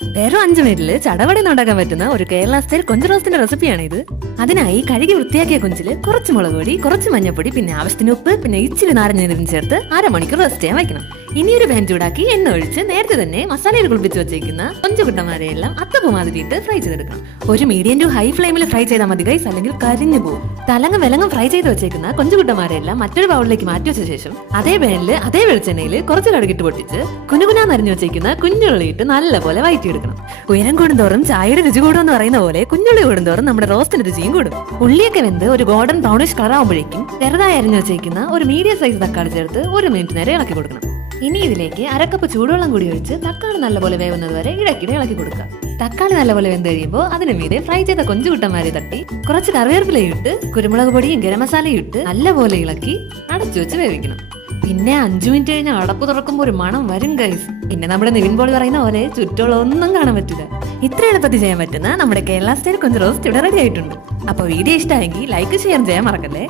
വെറും 5 മിനിറ്റിൽ ചടപടി ഉണ്ടാക്കാൻ പറ്റുന്ന ഒരു കേരള സ്റ്റൈൽ കൊഞ്ച് റോസ്റ്റിന്റെ റെസിപ്പിയാണ് ഇത്. അതിനായി കഴുകി വൃത്തിയാക്കിയ കൊഞ്ചില് കുറച്ച് മുളക് പൊടി, കുറച്ച് മഞ്ഞപ്പൊടി, പിന്നെ ആവശ്യത്തിന് ഉപ്പ്, പിന്നെ ഇച്ചിരി നാരങ്ങ നീരും ചേർത്ത് അരമണിക്കൂർ റെസ്റ്റ് ചെയ്യാൻ വെക്കണം. ഇനി ഒരു പാൻ ചൂടാക്കി എണ്ണ ഒഴിച്ച് നേരത്തെ തന്നെ മസാലയിൽ കുളിപ്പിച്ച് വെച്ചേക്കുന്ന കൊഞ്ചുകുട്ടന്മാരെയെല്ലാം അത്തപ്പൂ മാതിരിയിട്ട് ഫ്രൈ ചെയ്തെടുക്കണം. ഒരു മീഡിയം ടു ഹൈ ഫ്ലെയിമിൽ ഫ്രൈ ചെയ്താൽ മതി ഗൈസ്, അല്ലെങ്കിൽ കരിഞ്ഞു പോകും. തലങ്ങും വിലങ്ങും ഫ്രൈ ചെയ്ത് വെച്ചേക്കുന്ന കൊഞ്ചുകുട്ടന്മാരെല്ലാം മറ്റൊരു ബൗളിലേക്ക് മാറ്റി വെച്ച ശേഷം അതേ പാനിൽ അതേ വെളിച്ചെണ്ണയിൽ കുറച്ച് കടുകിട്ട് പൊട്ടിച്ച് കുനുകുനാ നരിഞ്ഞു വെച്ചേക്കുന്ന കുഞ്ഞുള്ളിയിട്ട് നല്ലപോലെ വഴറ്റിയെടുക്കണം. ഉയരം കൂടുന്തോറും ചായയുടെ രുചി കൂടും എന്ന് പറയുന്ന പോലെ കുഞ്ഞുള്ളി കൂടുന്തോറും നമ്മുടെ റോസ്റ്റിന്റെ രുചിയും കൂടും. ഉള്ളിയൊക്കെ വെന്ത് ഒരു ഗോൾഡൻ ബ്രൗണിഷ് കളർ ആകുമ്പോഴേക്കും ചെറുതായി അരിഞ്ഞു വെച്ചേക്കുന്ന ഒരു മീഡിയം സൈസ് തക്കാളി ചേർത്ത് 1 മിനിറ്റ് നേരം ഇളക്കി കൊടുക്കണം. ഇനി ഇതിലേക്ക് അരക്കപ്പ് ചൂടുവെള്ളം കൂടി ഒഴിച്ച് തക്കാളി നല്ലപോലെ വേവുന്നത് വരെ ഇടയ്ക്കിടെ ഇളക്കി കൊടുക്കുക. തക്കാളി നല്ലപോലെ വെന്ത് കഴിയുമ്പോൾ അതിന് മീതെ ഫ്രൈ ചെയ്ത കൊഞ്ചുകുട്ടന്മാരെ തട്ടി കുറച്ച് കറിവേപ്പിലയും ഇട്ട് കുരുമുളക് പൊടിയും ഗരം മസാലയും ഇട്ട് നല്ലപോലെ ഇളക്കി അടച്ചു വെച്ച് വേവിക്കണം. പിന്നെ 5 മിനിറ്റ് കഴിഞ്ഞ് അടപ്പ് തുറക്കുമ്പോൾ ഒരു മണം വരും ഗൈസ്. പിന്നെ നമ്മുടെ നിവിൻ പോളി പറയുന്ന പോലെ ചുറ്റുള്ള ഒന്നും കാണാൻ പറ്റില്ല. ഇത്ര എളുപ്പത്തിൽ ചെയ്യാൻ പറ്റുന്ന നമ്മുടെ കേരള സ്റ്റൈൽ കൊഞ്ച് റോസ്റ്റ് ഇവിടെ റെഡി ആയിട്ടുണ്ട്. അപ്പോൾ വീഡിയോ ഇഷ്ടമായെങ്കിൽ ലൈക്ക് ഷെയർ ചെയ്യാൻ മറക്കല്ലേ.